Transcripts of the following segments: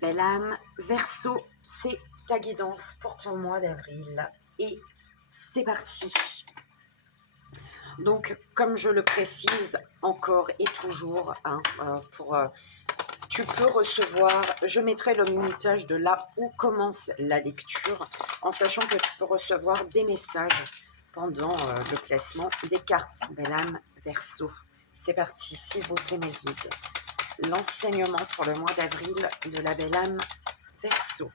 Belle âme, Verseau, c'est ta guidance pour ton mois d'avril. Et c'est parti. Donc, comme je le précise encore et toujours, hein, tu peux recevoir, je mettrai le minutage de là où commence la lecture, en sachant que tu peux recevoir des messages pendant le placement des cartes. Belle âme, Verseau. C'est parti, s'il vous plaît, mes guides. L'enseignement pour le mois d'avril de la belle âme Verseau.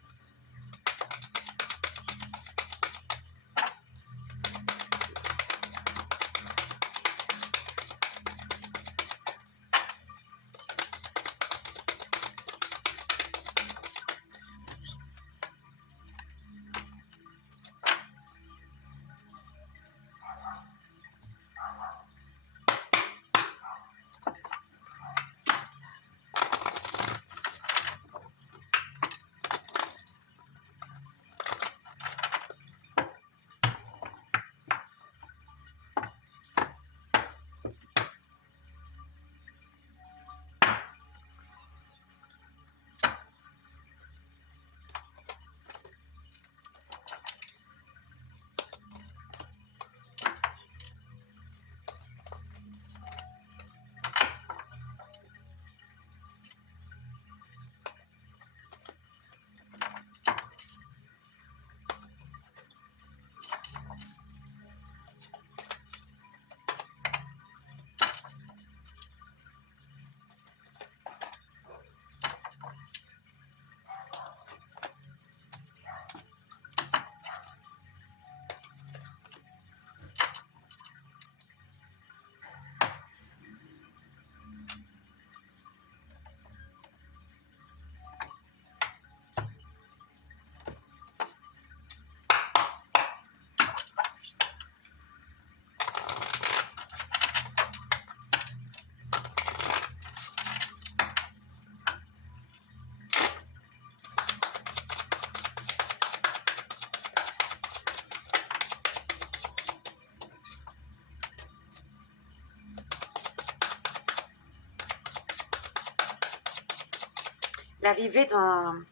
L'arrivée d'un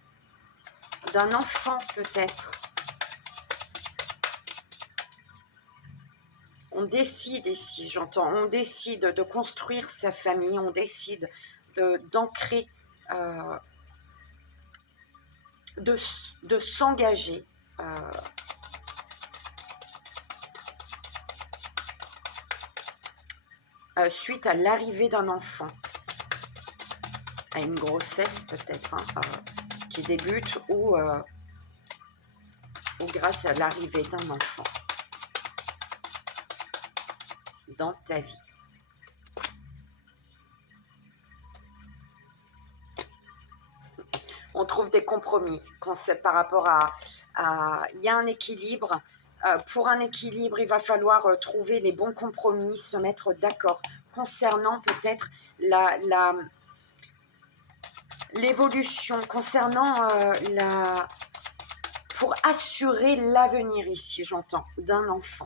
enfant peut-être. On décide ici, j'entends, on décide de construire sa famille, on décide d'ancrer, de s'engager. Suite à l'arrivée d'un enfant, à une grossesse peut-être, hein, qui débute ou grâce à l'arrivée d'un enfant dans ta vie. On trouve des compromis par rapport il y a un équilibre. Pour un équilibre, il va falloir trouver les bons compromis, se mettre d'accord concernant peut-être l'évolution, concernant pour assurer l'avenir ici, j'entends, d'un enfant.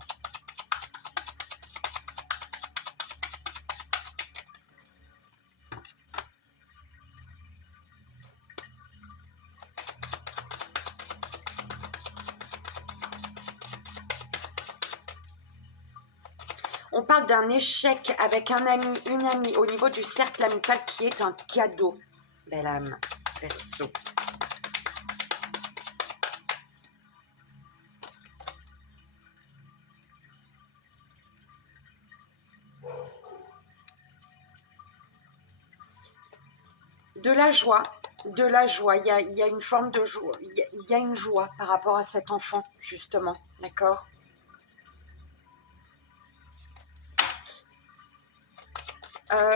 On parle d'un échec avec un ami, une amie au niveau du cercle amical qui est un cadeau. Belle âme, Verseau. De la joie, il y a une forme de joie, il y a une joie par rapport à cet enfant, justement, d'accord ?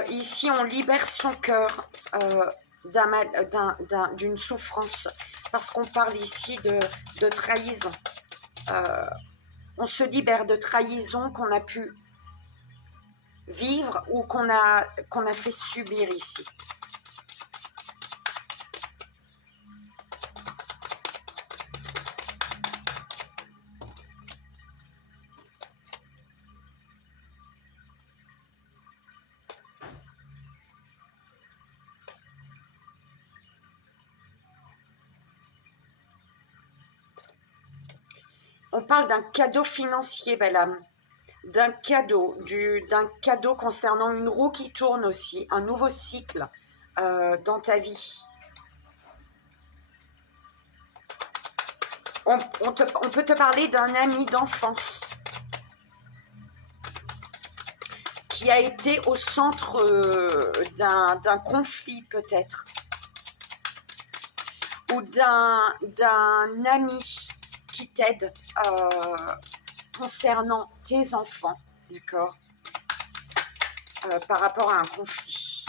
Ici, on libère son cœur d'une souffrance, parce qu'on parle ici de trahison. On se libère de trahison qu'on a pu vivre ou qu'on a fait subir ici. On parle d'un cadeau financier, belle âme. D'un cadeau concernant une roue qui tourne aussi, un nouveau cycle dans ta vie. On peut te parler d'un ami d'enfance qui a été au centre d'un conflit peut-être, ou d'un ami qui t'aide concernant tes enfants, d'accord, par rapport à un conflit.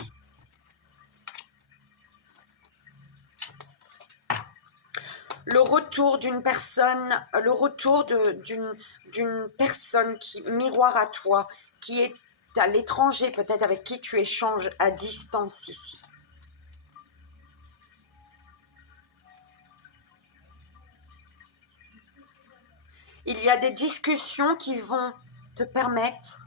Le retour d'une personne, le retour d'une personne qui miroir à toi, qui est à l'étranger, peut-être avec qui tu échanges à distance ici. Il y a des discussions qui vont te permettre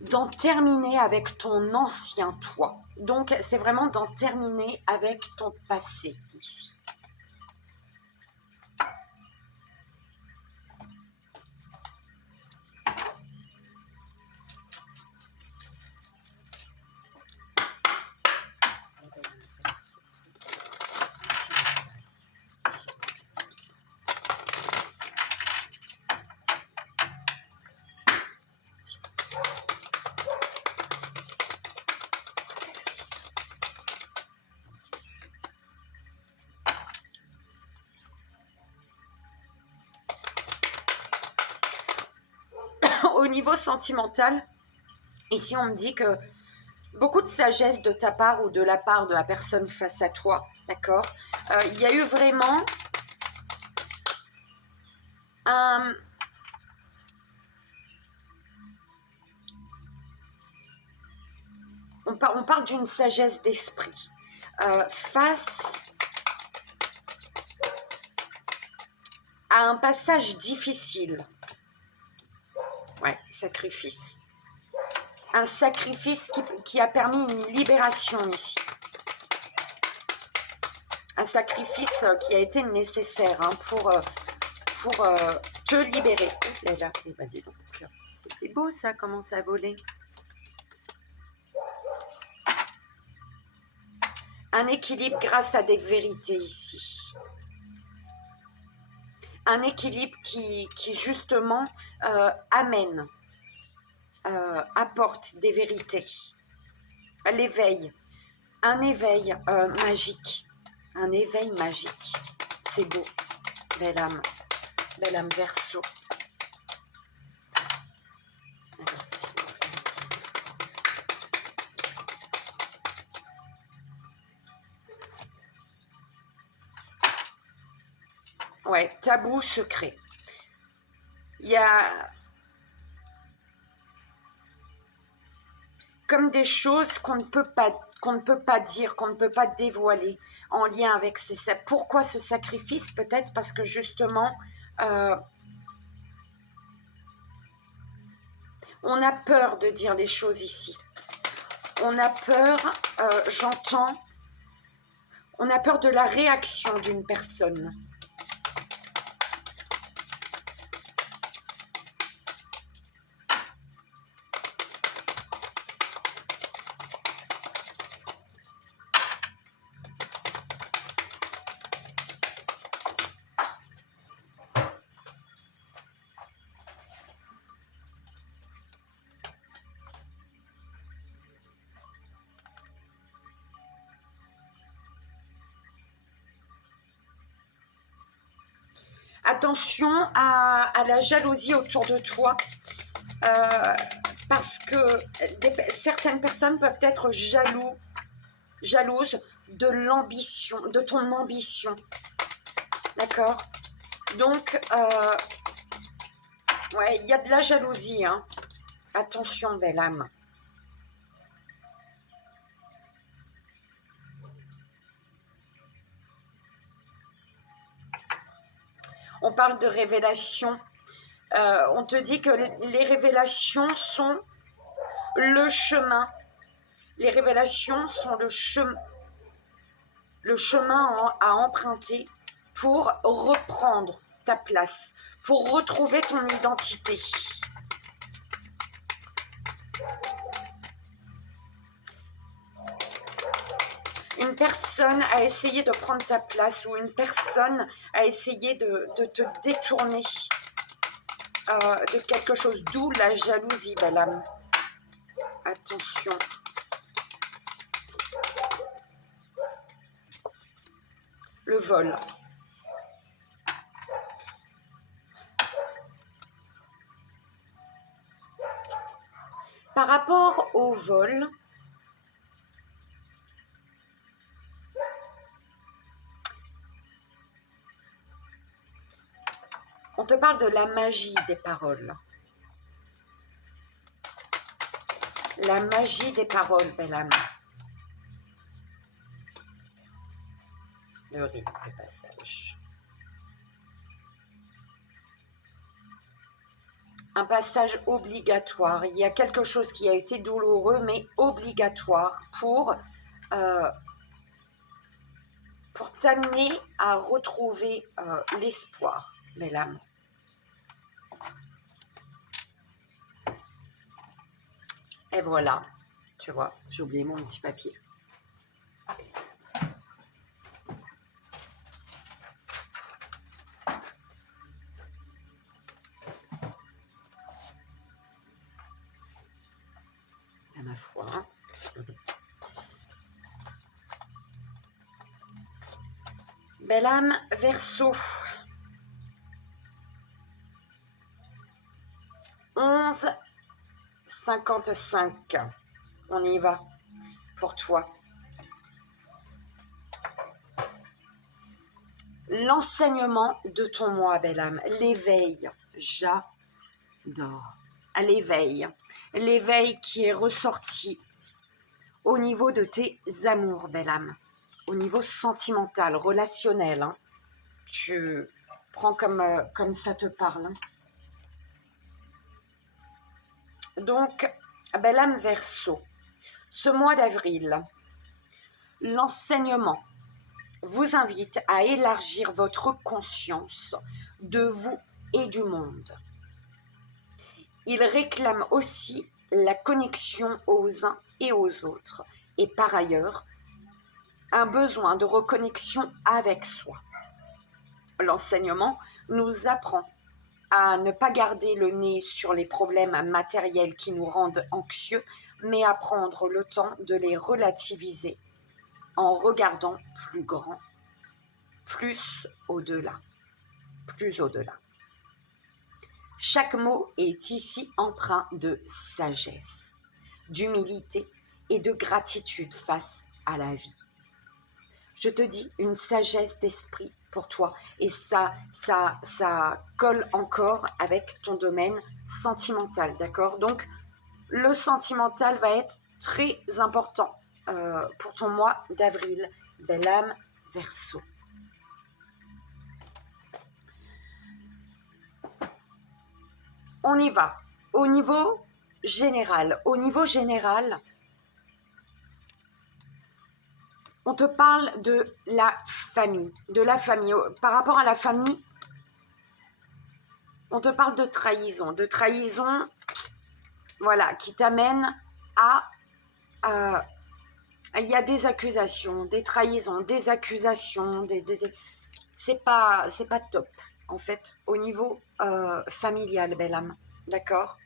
d'en terminer avec ton ancien toi. Donc, c'est vraiment d'en terminer avec ton passé ici. Au niveau sentimental, ici on me dit que beaucoup de sagesse de ta part ou de la part de la personne face à toi, d'accord, il y a eu vraiment un... On parle d'une sagesse d'esprit face à un passage difficile. Ouais, sacrifice. Un sacrifice qui a permis une libération ici. Un sacrifice qui a été nécessaire hein, pour te libérer. Oh là là, eh ben dis donc, c'était beau ça, comment ça volait. Un équilibre grâce à des vérités ici. Un équilibre qui justement amène, apporte des vérités. L'éveil, un éveil magique. Un éveil magique. C'est beau. Belle âme Verseau. Alors, s'il vous plaît. Ouais, tabou secret. Il y a comme des choses qu'on ne peut pas dire, qu'on ne peut pas dévoiler en lien avec ça. Pourquoi ce sacrifice? Peut-être parce que justement, on a peur de dire les choses ici. On a peur, j'entends, on a peur de la réaction d'une personne. Attention à la jalousie autour de toi, parce que certaines personnes peuvent être jalouses de l'ambition, de ton ambition, d'accord? Donc, ouais, il y a de la jalousie, hein. Attention, belle âme. On parle de révélation. On te dit que les révélations sont le chemin. Les révélations sont le chemin à emprunter pour reprendre ta place, pour retrouver ton identité. Une personne a essayé de prendre ta place ou une personne a essayé de te détourner de quelque chose, d'où la jalousie, belle âme. Attention. Le vol. Par rapport au vol, on te parle de la magie des paroles. La magie des paroles, belle âme. Le rite de passage. Un passage obligatoire. Il y a quelque chose qui a été douloureux, mais obligatoire pour t'amener à retrouver l'espoir, belle âme. Et voilà, tu vois, j'ai oublié mon petit papier. À ma foi. Belle âme, Verseau. 11,55. On y va pour toi. L'enseignement de ton moi, belle âme. L'éveil. J'adore. L'éveil. L'éveil qui est ressorti au niveau de tes amours, belle âme. Au niveau sentimental, relationnel. Hein. Tu prends comme ça te parle. Hein. Donc, belle âme Verseau, ce mois d'avril, l'enseignement vous invite à élargir votre conscience de vous et du monde. Il réclame aussi la connexion aux uns et aux autres et par ailleurs, un besoin de reconnexion avec soi. L'enseignement nous apprend à ne pas garder le nez sur les problèmes matériels qui nous rendent anxieux, mais à prendre le temps de les relativiser en regardant plus grand, plus au-delà, plus au-delà. Chaque mot est ici empreint de sagesse, d'humilité et de gratitude face à la vie. Je te dis une sagesse d'esprit pour toi et ça colle encore avec ton domaine sentimental, d'accord? Donc, le sentimental va être très important pour ton mois d'avril, belle âme Verseau. On y va. Au niveau général, on te parle de la famille, Par rapport à la famille, on te parle de trahison, voilà, qui t'amène à... il y a des accusations, des trahisons, c'est pas top, en fait, au niveau familial, belle âme, d'accord?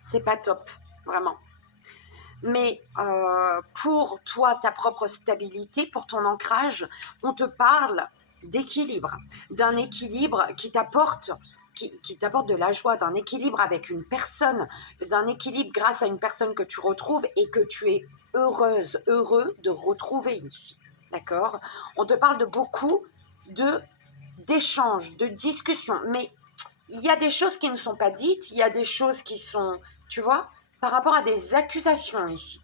C'est pas top, vraiment. Mais pour toi, ta propre stabilité, pour ton ancrage, on te parle d'équilibre, d'un équilibre qui t'apporte de la joie, d'un équilibre avec une personne, d'un équilibre grâce à une personne que tu retrouves et que tu es heureux de retrouver ici, d'accord? On te parle de beaucoup d'échanges, de discussions, mais il y a des choses qui ne sont pas dites, il y a des choses qui sont, tu vois, par rapport à des accusations ici.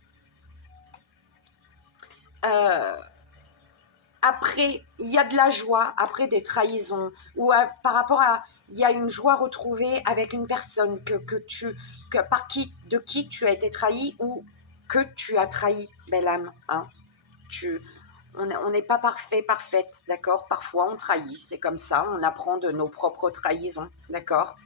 Après, il y a de la joie, après des trahisons, ou par rapport à, il y a une joie retrouvée avec une personne de qui tu as été trahi ou que tu as trahi, belle âme. Hein. On n'est pas parfait, parfaite, d'accord? Parfois, on trahit, c'est comme ça. On apprend de nos propres trahisons, d'accord?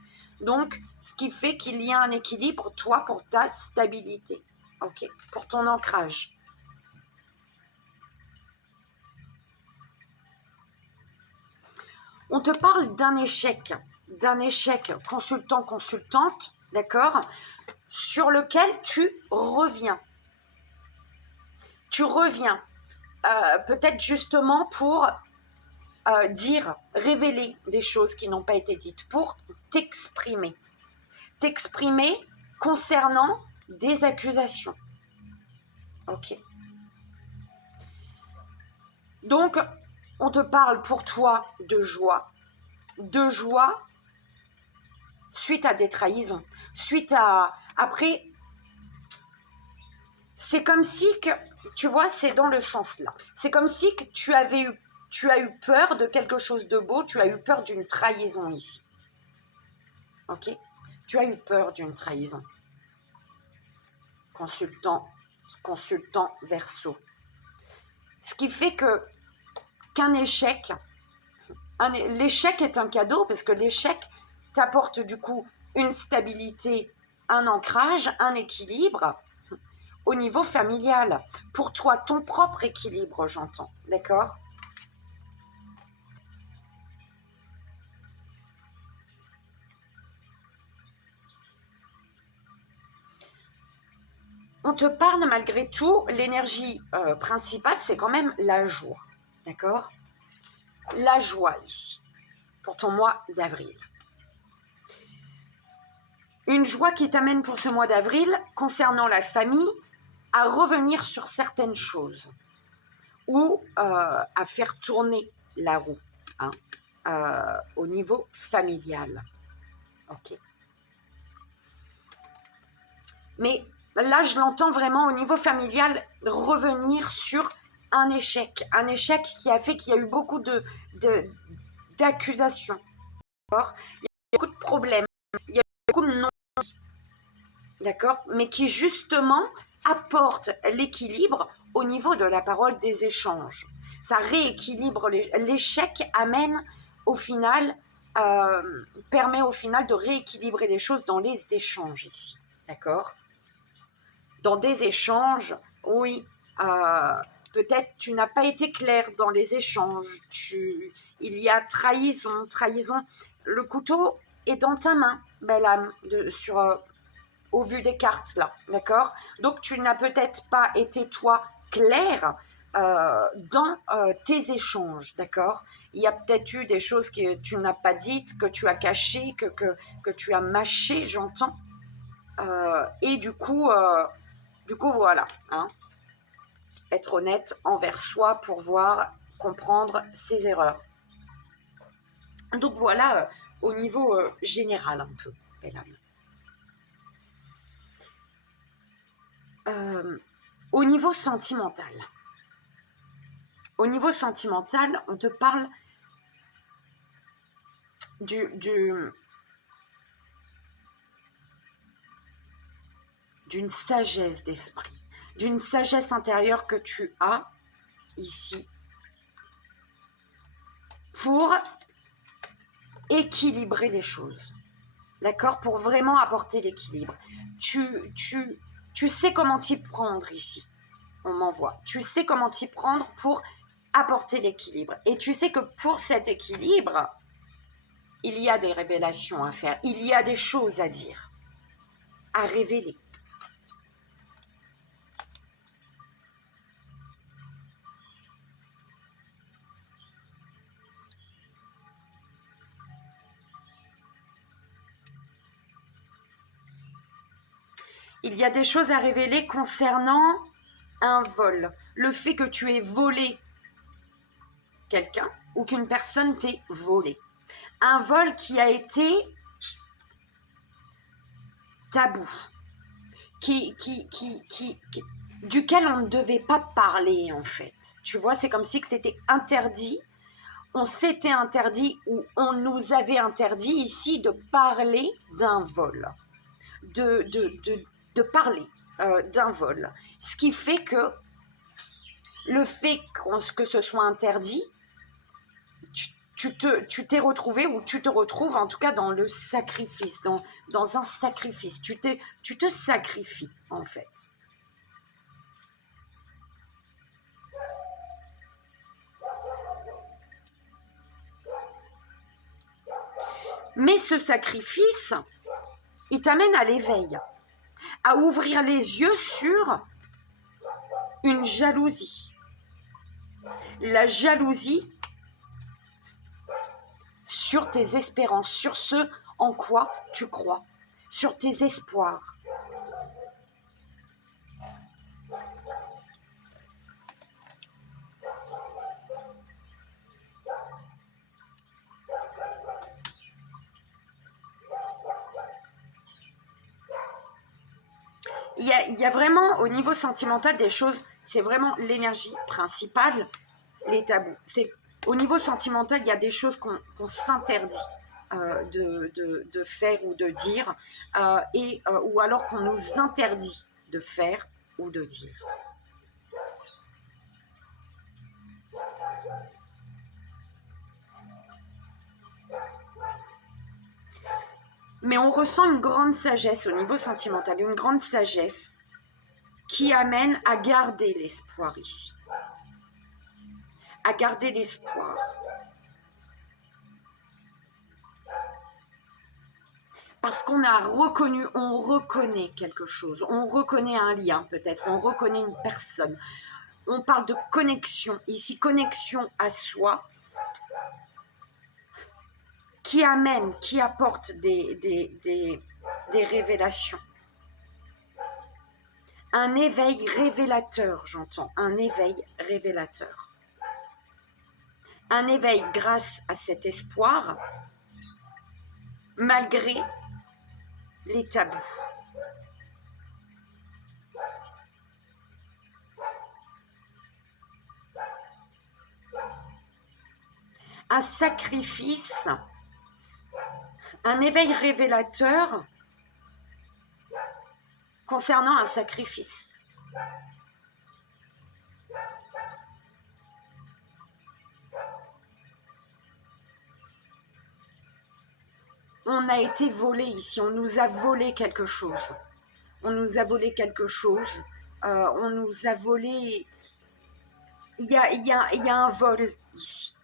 Donc, ce qui fait qu'il y a un équilibre, toi, pour ta stabilité, ok? Pour ton ancrage. On te parle d'un échec consultant-consultante, d'accord? Sur lequel tu reviens. Tu reviens, peut-être justement pour dire, révéler des choses qui n'ont pas été dites, pour t'exprimer. T'exprimer concernant des accusations. Ok. Donc, on te parle pour toi de joie suite à des trahisons, suite à... Après, c'est comme si que, tu vois, c'est dans le sens là. C'est comme si que tu as eu peur de quelque chose de beau, tu as eu peur d'une trahison ici. Ok? Tu as eu peur d'une trahison. Consultant verso. Ce qui fait que qu'un échec, l'échec est un cadeau parce que l'échec t'apporte du coup une stabilité, un ancrage, un équilibre au niveau familial. Pour toi, ton propre équilibre, j'entends. D'accord? On te parle malgré tout, l'énergie principale, c'est quand même la joie. D'accord? La joie ici, pour ton mois d'avril. Une joie qui t'amène pour ce mois d'avril, concernant la famille, à revenir sur certaines choses ou à faire tourner la roue hein, au niveau familial. Ok. Mais là, je l'entends vraiment au niveau familial, revenir sur un échec qui a fait qu'il y a eu beaucoup d'accusations. Il y a beaucoup de problèmes, il y a beaucoup de non, d'accord, mais qui justement apporte l'équilibre au niveau de la parole des échanges. Ça rééquilibre, l'échec amène au final, permet au final de rééquilibrer les choses dans les échanges ici, d'accord? Dans des échanges, oui, peut-être tu n'as pas été clair dans les échanges, il y a trahison, le couteau est dans ta main, belle âme, au vu des cartes là, d'accord? Donc tu n'as peut-être pas été toi clair dans tes échanges, d'accord? Il y a peut-être eu des choses que tu n'as pas dites, que tu as cachées, que tu as mâchées, j'entends. Et du coup, voilà, hein, être honnête envers soi pour voir, comprendre ses erreurs. Donc voilà, au niveau général un peu, belle âme. Au niveau sentimental, on te parle d'une sagesse d'esprit, d'une sagesse intérieure que tu as ici pour équilibrer les choses, d'accord? Pour vraiment apporter l'équilibre. Tu sais comment t'y prendre ici, on m'envoie. Tu sais comment t'y prendre pour apporter l'équilibre. Et tu sais que pour cet équilibre, il y a des révélations à faire, il y a des choses à dire, à révéler. Il y a des choses à révéler concernant un vol. Le fait que tu aies volé quelqu'un ou qu'une personne t'ait volé. Un vol qui a été tabou, duquel on ne devait pas parler en fait. Tu vois, c'est comme si c'était interdit. On s'était interdit ou on nous avait interdit ici de parler d'un vol, de parler d'un vol. Ce qui fait que Le fait que ce soit interdit, tu t'es retrouvé, ou tu te retrouves en tout cas dans le sacrifice, dans un sacrifice. Tu te sacrifies en fait. Mais ce sacrifice, il t'amène à l'éveil, à ouvrir les yeux sur une jalousie. La jalousie sur tes espérances, sur ce en quoi tu crois, sur tes espoirs. Il y a vraiment au niveau sentimental des choses, c'est vraiment l'énergie principale, les tabous. C'est au niveau sentimental, il y a des choses qu'on s'interdit de faire ou de dire, ou alors qu'on nous interdit de faire ou de dire. Mais on ressent une grande sagesse au niveau sentimental, une grande sagesse qui amène à garder l'espoir ici. À garder l'espoir. Parce qu'on a reconnu, on reconnaît quelque chose, on reconnaît un lien peut-être, on reconnaît une personne. On parle de connexion, ici connexion à soi, qui amène, qui apporte des révélations. Un éveil révélateur, j'entends, un éveil révélateur. Un éveil grâce à cet espoir, malgré les tabous. Un sacrifice, un éveil révélateur concernant un sacrifice. On a été volé ici, on nous a volé quelque chose. On nous a volé quelque chose, on nous a volé... Il y a un vol ici.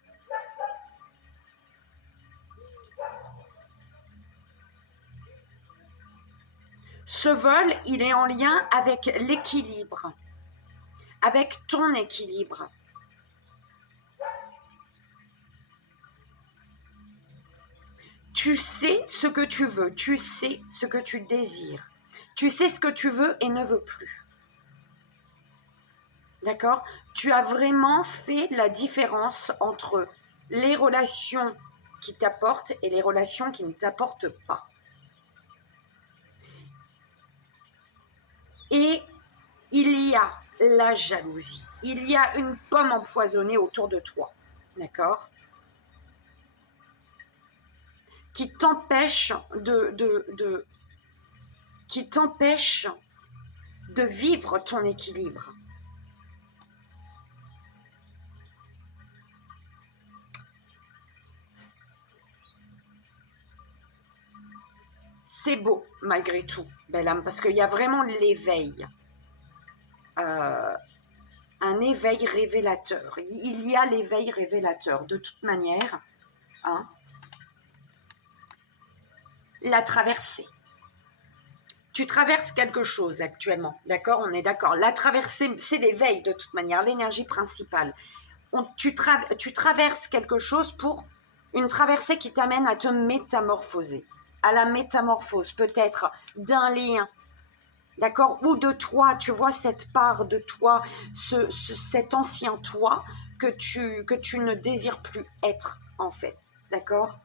Ce vol, il est en lien avec l'équilibre, avec ton équilibre. Tu sais ce que tu veux, tu sais ce que tu désires. Tu sais ce que tu veux et ne veux plus. D'accord? Tu as vraiment fait la différence entre les relations qui t'apportent et les relations qui ne t'apportent pas. Et il y a la jalousie. Il y a une pomme empoisonnée autour de toi. D'accord? Qui t'empêche qui t'empêche de vivre ton équilibre. C'est beau, malgré tout, belle âme, parce qu'il y a vraiment l'éveil. Un éveil révélateur. Il y a l'éveil révélateur, de toute manière. Hein, la traversée. Tu traverses quelque chose actuellement, d'accord? On est d'accord. La traversée, c'est l'éveil, de toute manière, l'énergie principale. Tu traverses quelque chose pour une traversée qui t'amène à te métamorphoser. À la métamorphose, peut-être d'un lien, d'accord, ou de toi, tu vois cette part de toi, cet ancien toi que tu ne désires plus être, en fait, d'accord?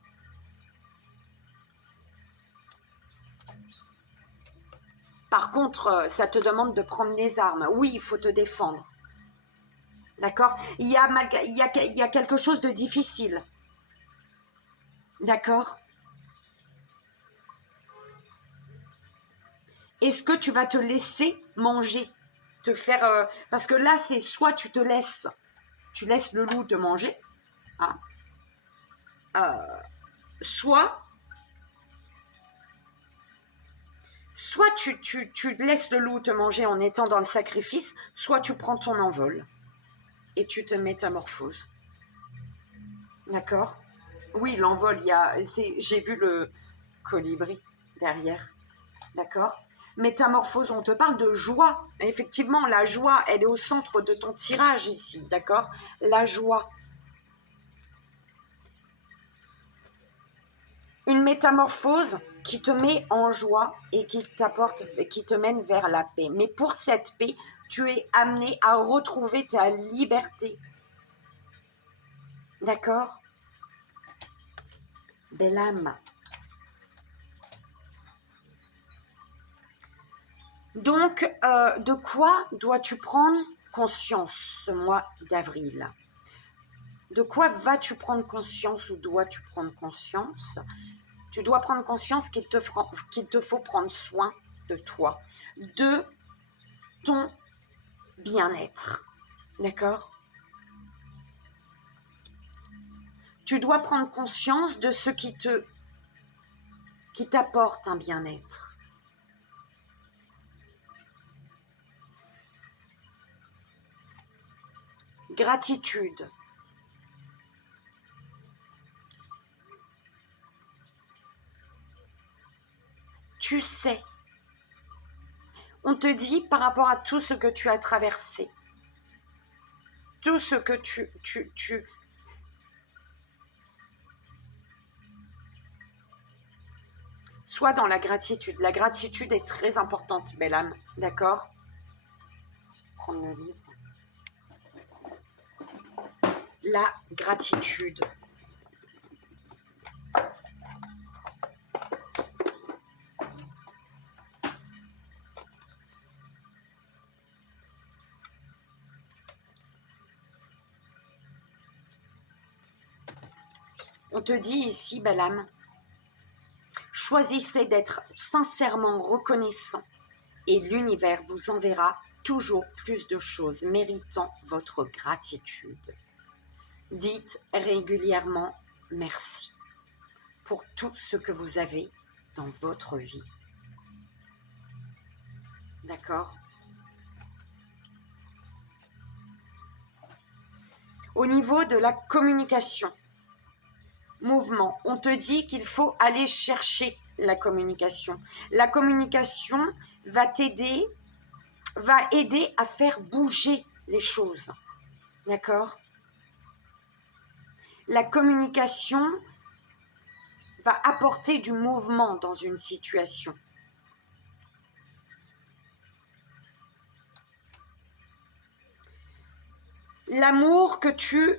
Par contre, ça te demande de prendre les armes. Oui, il faut te défendre, d'accord? Il y a quelque chose de difficile, d'accord? Est-ce que tu vas te laisser manger te faire... parce que là, c'est soit tu laisses le loup te manger, hein, soit tu laisses le loup te manger en étant dans le sacrifice, soit tu prends ton envol et tu te métamorphoses. D'accord? Oui, l'envol, j'ai vu le colibri derrière. D'accord? Métamorphose, on te parle de joie. Effectivement, la joie, elle est au centre de ton tirage ici. D'accord? La joie. Une métamorphose qui te met en joie et qui te mène vers la paix. Mais pour cette paix, tu es amené à retrouver ta liberté. D'accord? Belle âme. Donc, de quoi dois-tu prendre conscience ce mois d'avril? De quoi vas-tu prendre conscience ou dois-tu prendre conscience? Tu dois prendre conscience qu'il te faut prendre soin de toi, de ton bien-être. D'accord? Tu dois prendre conscience de ce qui t'apporte un bien-être. Gratitude. Tu sais. On te dit par rapport à tout ce que tu as traversé, tout ce que tu sois dans la gratitude. La gratitude est très importante, belle âme. D'accord? Je vais prendre le livre. La gratitude. On te dit ici, belle âme, choisissez d'être sincèrement reconnaissant et l'univers vous enverra toujours plus de choses méritant votre gratitude. Dites régulièrement merci pour tout ce que vous avez dans votre vie. D'accord? Au niveau de la communication, mouvement, on te dit qu'il faut aller chercher la communication. La communication va aider à faire bouger les choses. D'accord? La communication va apporter du mouvement dans une situation. L'amour que tu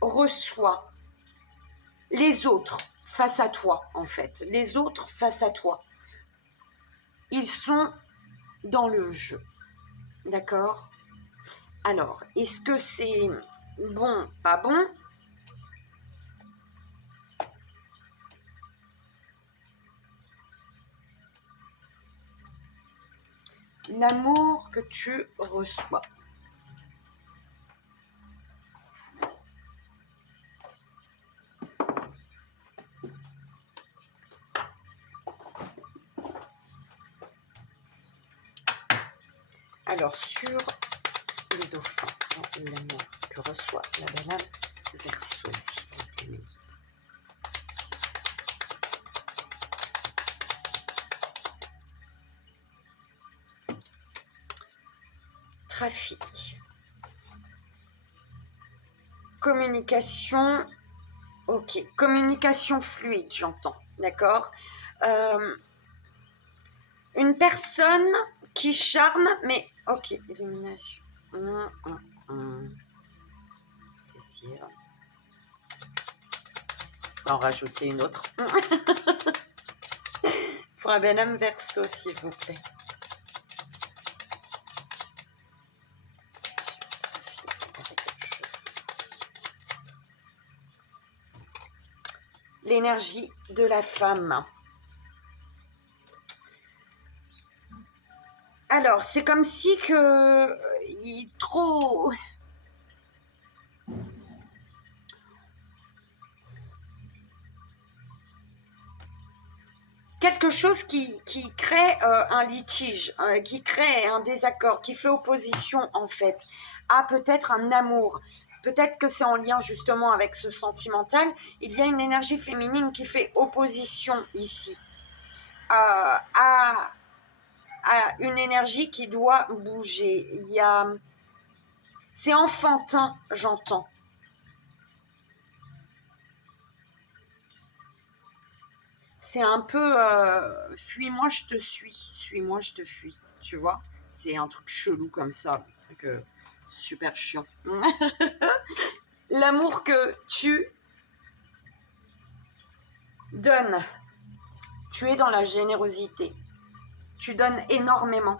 reçois, les autres face à toi, en fait, les autres face à toi, ils sont dans le jeu. D'accord? Alors, est-ce que c'est bon, pas bon? L'amour que tu reçois. Alors, sur les dauphins, l'amour que reçoit la belle âme, Verseau, s'il vous plaît. Trafic. Communication. Ok. Communication fluide, j'entends. D'accord. Une personne qui charme, mais ok. Illumination. Désir. On va en rajouter une autre. Pour un bel âme Verseau, s'il vous plaît. L'énergie de la femme. Alors, c'est comme si que il est trop... Quelque chose qui crée un litige, qui crée un désaccord, qui fait opposition en fait à peut-être un amour. Peut-être que c'est en lien justement avec ce sentimental. Il y a une énergie féminine qui fait opposition ici à une énergie qui doit bouger. C'est enfantin, j'entends. C'est un peu fuis-moi, je te suis-moi, je te fuis, tu vois. C'est un truc chelou comme ça, super chiant. L'amour que tu donnes, tu es dans la générosité, tu donnes énormément.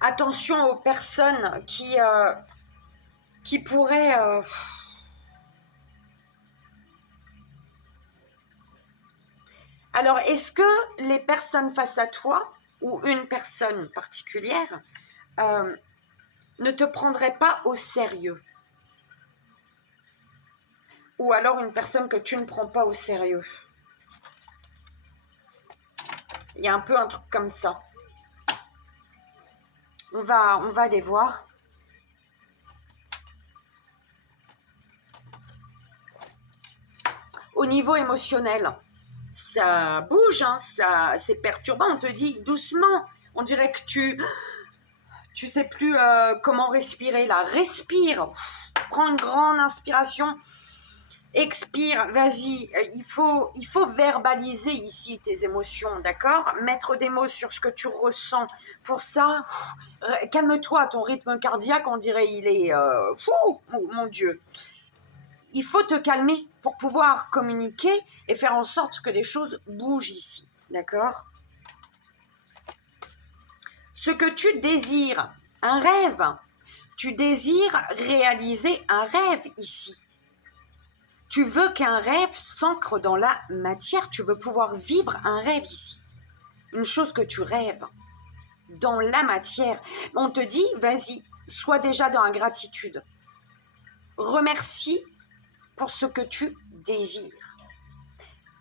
Attention aux personnes qui pourraient... Alors, est-ce que les personnes face à toi, ou une personne particulière, ne te prendraient pas au sérieux? Ou alors une personne que tu ne prends pas au sérieux? Il y a un peu un truc comme ça. On va aller voir. Au niveau émotionnel, ça bouge, hein, c'est perturbant. On te dit doucement, on dirait que tu sais plus comment respirer là. Respire, prends une grande inspiration, expire, vas-y. Il faut verbaliser ici tes émotions, d'accord? Mettre des mots sur ce que tu ressens. Pour ça, calme-toi, ton rythme cardiaque, on dirait il est... mon Dieu. Il faut te calmer pour pouvoir communiquer et faire en sorte que les choses bougent ici, d'accord? Ce que tu désires, un rêve, tu désires réaliser un rêve ici. Tu veux qu'un rêve s'ancre dans la matière, tu veux pouvoir vivre un rêve ici. Une chose que tu rêves dans la matière. On te dit, vas-y, sois déjà dans la gratitude. Remercie pour ce que tu désires.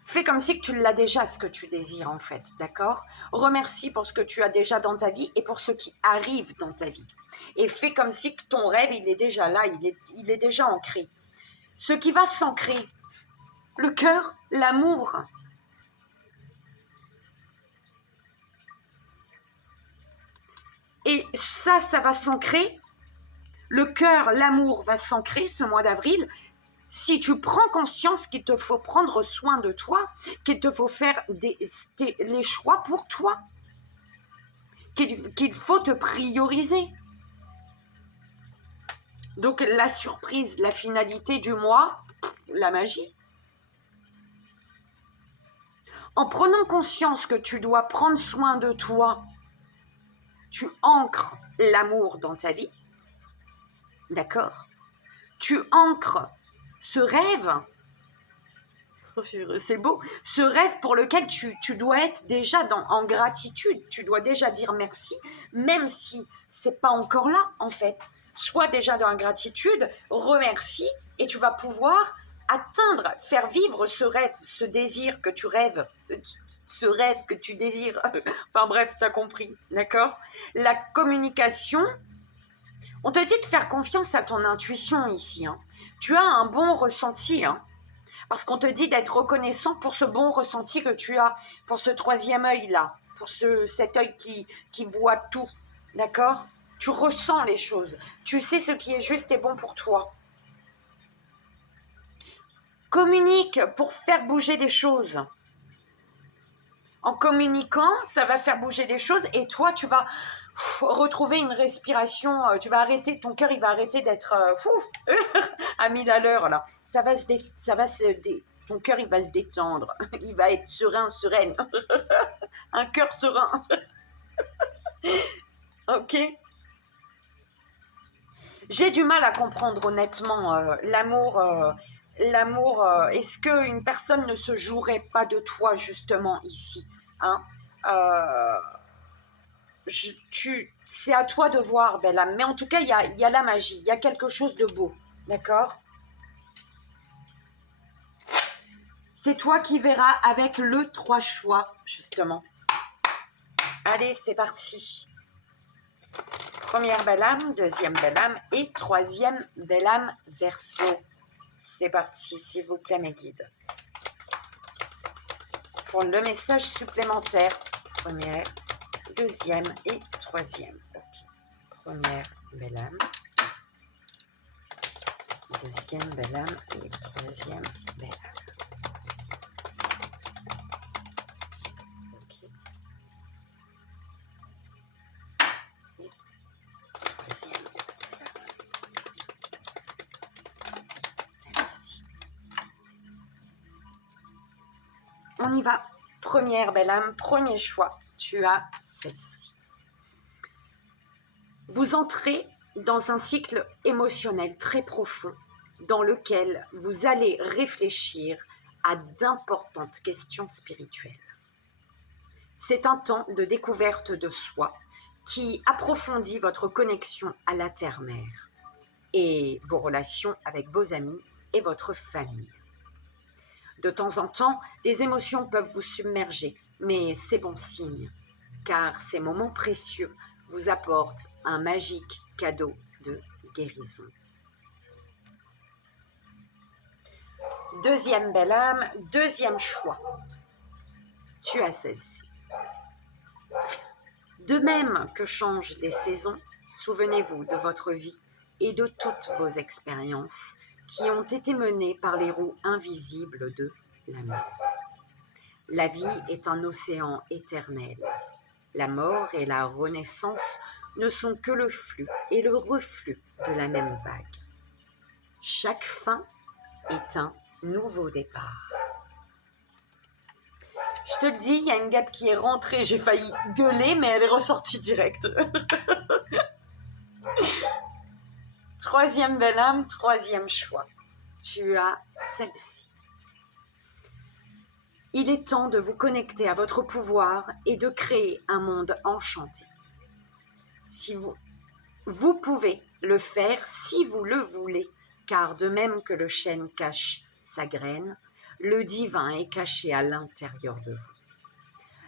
Fais comme si tu l'as déjà, ce que tu désires en fait, d'accord? Remercie pour ce que tu as déjà dans ta vie et pour ce qui arrive dans ta vie. Et fais comme si ton rêve, il est déjà là, il est déjà ancré. Ce qui va s'ancrer, le cœur, l'amour. Et ça va s'ancrer. Le cœur, l'amour va s'ancrer ce mois d'avril. Si tu prends conscience qu'il te faut prendre soin de toi, qu'il te faut faire les choix pour toi, qu'il faut te prioriser. Donc la surprise, la finalité du mois, la magie. En prenant conscience que tu dois prendre soin de toi, tu ancres l'amour dans ta vie, d'accord? Tu ancres ce rêve, c'est beau, ce rêve pour lequel tu dois être déjà en gratitude, tu dois déjà dire merci, même si c'est pas encore là en fait. Sois déjà dans la gratitude, remercie et tu vas pouvoir atteindre, faire vivre ce rêve, ce désir que tu rêves, ce rêve que tu désires. Enfin bref, t'as compris, d'accord? La communication, on te dit de faire confiance à ton intuition ici, hein. Tu as un bon ressenti, hein. Parce qu'on te dit d'être reconnaissant pour ce bon ressenti que tu as, pour ce troisième œil-là, pour cet œil qui voit tout, d'accord? Tu ressens les choses, tu sais ce qui est juste et bon pour toi. Communique pour faire bouger des choses. En communiquant, ça va faire bouger des choses et toi, tu vas retrouver une respiration, tu vas arrêter, ton cœur, il va arrêter d'être à 1000 à l'heure, là. Ton cœur, il va se détendre. Il va être serein, sereine. Un cœur serein. Ok? J'ai du mal à comprendre, honnêtement, l'amour l'amour, est-ce qu'une personne ne se jouerait pas de toi justement ici, hein? C'est à toi de voir, belle âme. Mais en tout cas, il y a la magie, il y a quelque chose de beau, d'accord? C'est toi qui verras avec le 3 choix, justement. Allez, c'est parti. Première belle âme, deuxième belle âme et troisième belle âme Verseau. C'est parti, s'il vous plaît, mes guides. Pour le message supplémentaire, première, deuxième et troisième. Okay. Première belle âme, deuxième belle âme et troisième belle âme. Okay. Et troisième belle âme. Merci. On y va. Première belle âme, premier choix. Tu as celle-ci. Vous entrez dans un cycle émotionnel très profond dans lequel vous allez réfléchir à d'importantes questions spirituelles. C'est un temps de découverte de soi qui approfondit votre connexion à la terre-mère et vos relations avec vos amis et votre famille. De temps en temps, les émotions peuvent vous submerger, mais c'est bon signe, car ces moments précieux vous apportent un magique cadeau de guérison. Deuxième belle âme, deuxième choix. Tu as celle-ci. De même que changent les saisons, souvenez-vous de votre vie et de toutes vos expériences qui ont été menées par les roues invisibles de l'amour. La vie est un océan éternel. La mort et la renaissance ne sont que le flux et le reflux de la même vague. Chaque fin est un nouveau départ. Je te le dis, il y a une guêpe qui est rentrée, j'ai failli gueuler, mais elle est ressortie direct. Troisième belle âme, troisième choix. Tu as celle-ci. Il est temps de vous connecter à votre pouvoir et de créer un monde enchanté. Si vous pouvez le faire si vous le voulez, car de même que le chêne cache sa graine, le divin est caché à l'intérieur de vous.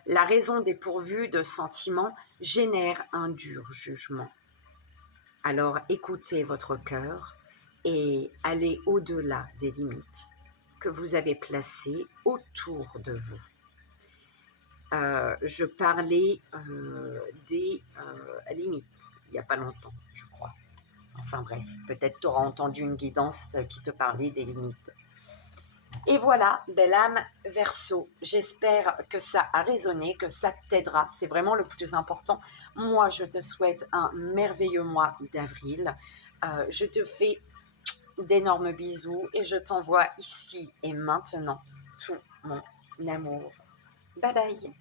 La raison dépourvue de sentiments génère un dur jugement. Alors écoutez votre cœur et allez au-delà des limites que vous avez placées autour de vous. Je parlais des limites il n'y a pas longtemps, je crois. Enfin bref, peut-être tu auras entendu une guidance qui te parlait des limites. Et voilà, belle âme Verseau, j'espère que ça a résonné, que ça t'aidera, c'est vraiment le plus important. Moi, je te souhaite un merveilleux mois d'avril. Je te fais d'énormes bisous et je t'envoie ici et maintenant tout mon amour. Bye bye.